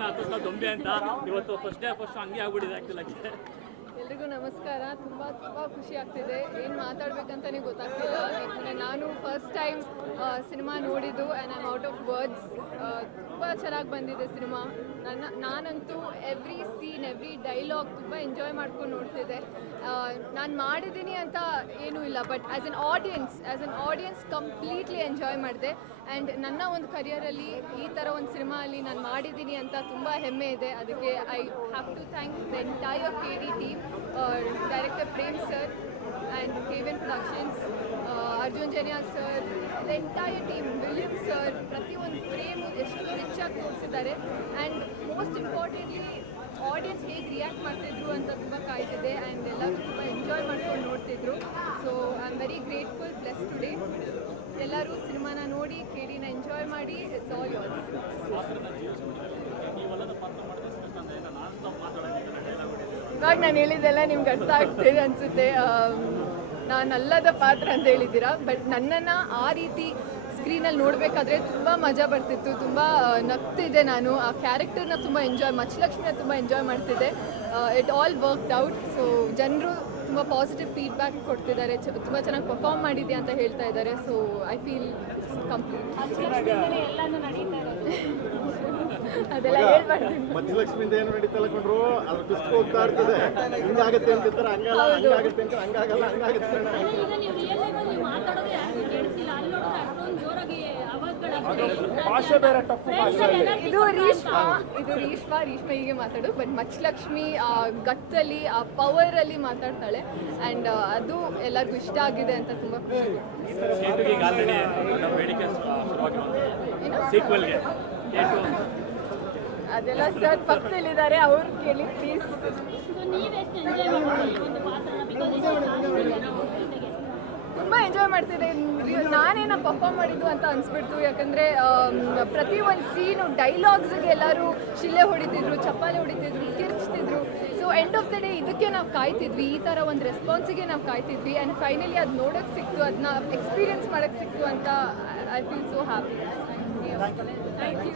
ಕಿರೀಟನ ಹತ್ತಿಸ್ತಾ ದೊಂಬೆ ಅಂತ ಇವತ್ತು ಫಸ್ಟ್ ಹಂಗೆ ಆಗ್ಬಿಟ್ಟಿದೆ ಆ್ಯಕ್ಚುಲಾಗಿ. ಎಲ್ರಿಗೂ ನಮಸ್ಕಾರ. ತುಂಬ ಖುಷಿ ಆಗ್ತಿದೆ. ಏನು ಮಾತಾಡ್ಬೇಕಂತಲೇ ಗೊತ್ತಾಗ್ತಿಲ್ಲ. ಯಾಕಂದರೆ ನಾನು ಫಸ್ಟ್ ಟೈಮ್ ಸಿನಿಮಾ ನೋಡಿದ್ದು and I'm out of words. ತುಂಬ ಚೆನ್ನಾಗಿ ಬಂದಿದೆ ಸಿನಿಮಾ. ನಾನಂತೂ ಎವ್ರಿ ಸೀನ್ ಎವ್ರಿ ಡೈಲಾಗ್ ತುಂಬ ಎಂಜಾಯ್ ಮಾಡ್ಕೊಂಡು ನೋಡ್ತಿದ್ದೆ. ನಾನು ಮಾಡಿದ್ದೀನಿ ಅಂತ ಏನೂ ಇಲ್ಲ, but as an audience completely enjoy ಮಾಡಿದೆ. ಆ್ಯಂಡ್ ನನ್ನ ಒಂದು ಕರಿಯರಲ್ಲಿ ಈ ಥರ ಒಂದು ಸಿನಿಮಾ ಅಲ್ಲಿ ನಾನು ಮಾಡಿದ್ದೀನಿ ಅಂತ ತುಂಬ ಹೆಮ್ಮೆ ಇದೆ. ಅದಕ್ಕೆ I have to thank the entire KD team, director Prem sir and KVN productions, Arjun Janya sir, the entire team, William sir. ಪ್ರತಿಯೊಂದು ಫ್ರೇಮು ಎಷ್ಟು ರಿಚಾಗಿ ತೋರಿಸಿದ್ದಾರೆ. ಆ್ಯಂಡ್ ಮೋಸ್ಟ್ ಇಂಪಾರ್ಟೆಂಟ್ಲಿ ಆಡಿಯನ್ಸ್ ಹೇಗೆ ರಿಯಾಕ್ಟ್ ಮಾಡ್ತಿದ್ರು ಅಂತ ತುಂಬ ಕಾಯ್ತಿದೆ. ಆ್ಯಂಡ್ ಎಲ್ಲರೂ ತುಂಬ ಎಂಜಾಯ್ ಮಾಡ್ಕೊಂಡು ನೋಡ್ತಿದ್ರು. So I am very grateful, bless today. ಎಲ್ಲರೂ ಸಿನಿಮಾನ ನೋಡಿ KDನ ಎಂಜಾಯ್ ಮಾಡಿ. It's all yours. ಇವಾಗ ನಾನು ಹೇಳಿದ್ದೆಲ್ಲ ನಿಮ್ಗೆ ಅರ್ಥ ಆಗ್ತಿದೆ ಅನಿಸುತ್ತೆ. ನಾನಲ್ಲದ ಪಾತ್ರ ಅಂತ ಹೇಳಿದ್ದೀರಾ, ಬಟ್ ನನ್ನನ್ನು ಆ ರೀತಿ ಸ್ಕ್ರೀನಲ್ಲಿ ನೋಡಬೇಕಾದ್ರೆ ತುಂಬ ಮಜಾ ಬರ್ತಿತ್ತು. ತುಂಬ ನಗ್ತಿದ್ದೆ ನಾನು. ಆ ಕ್ಯಾರೆಕ್ಟರ್ನ ತುಂಬ ಮಚ್ಚಲಕ್ಷ್ಮಿನ ತುಂಬ ಎಂಜಾಯ್ ಮಾಡ್ತಿದ್ದೆ. It all worked out. So ಜನರು ತುಂಬ ಪಾಸಿಟಿವ್ ಫೀಡ್ಬ್ಯಾಕ್ ಕೊಡ್ತಿದ್ದಾರೆ. ತುಂಬ ಚೆನ್ನಾಗಿ ಪರ್ಫಾರ್ಮ್ ಮಾಡಿದ್ಯಾ ಅಂತ ಹೇಳ್ತಾ ಇದ್ದಾರೆ. So I feel complete. ಅದೆಲ್ಲ ಹೇಳ್ಬಾರ್ದು. ಮಧ್ಯಲಕ್ಷ್ಮಿಯಿಂದ ಏನು ನಡೀತಲ್ಲ ಕೊಂಡ್ರು ಅದ್ರ ಟ್ವಿಸ್ಟ್ ಹೋಗ್ತಾ ಇರ್ತದೆ. ಹಿಂಗಾಗತ್ತೆ ಅಂತಿರ್ತಾರೆ, ಹಂಗಾಗತ್ತೆ ಅಂತ ಹಂಗಾಗಲ್ಲ, ಹಂಗಾಗತ್ತೆ. ಇದು ರೀಶ್ಮಾ ಹೀಗೆ ಮಾತಾಡು. ಬಟ್ ಮಚ್ಚಲಕ್ಷ್ಮಿ ಆ ಗತ್ತಲ್ಲಿ, ಆ ಪವರಲ್ಲಿ ಮಾತಾಡ್ತಾಳೆ. ಆ್ಯಂಡ್ ಅದು ಎಲ್ಲರಿಗೂ ಇಷ್ಟ ಆಗಿದೆ ಅಂತ ತುಂಬ ಖುಷಿ. ಅದೆಲ್ಲ ಸರ್ ಪಕ್ಕದಲ್ಲಿದ್ದಾರೆ, ಅವ್ರು ಕೇಳಿ ಪ್ಲೀಸ್. ತುಂಬ ಎಂಜಾಯ್ ಮಾಡ್ತಿದ್ದೆ. ನಾನೇನ ಪರ್ಫಾರ್ಮ್ ಮಾಡಿದ್ದು ಅಂತ ಅನಿಸ್ಬಿಡ್ತು. ಯಾಕಂದರೆ ಪ್ರತಿ ಒಂದು ಸೀನು ಡೈಲಾಗ್ಸ್ಗೆ ಎಲ್ಲರೂ ಶಿಲೆ ಹೊಡಿತಿದ್ರು, ಚಪ್ಪಾಳೆ ಹೊಡಿತಿದ್ರು, ಕಿರ್ಚ್ತಿದ್ರು. So end of the day ಇದಕ್ಕೆ ನಾವು ಕಾಯ್ತಿದ್ವಿ, ಈ ಥರ ಒಂದು ರೆಸ್ಪಾನ್ಸಿಗೆ ನಾವು ಕಾಯ್ತಿದ್ವಿ. ಆ್ಯಂಡ್ ಫೈನಲಿ ಅದು ನೋಡೋಕ್ಕೆ ಸಿಕ್ತು, ಅದನ್ನ ಎಕ್ಸ್ಪೀರಿಯನ್ಸ್ ಮಾಡೋಕ್ಕೆ ಸಿಕ್ತು ಅಂತ I feel so happy. Thank you.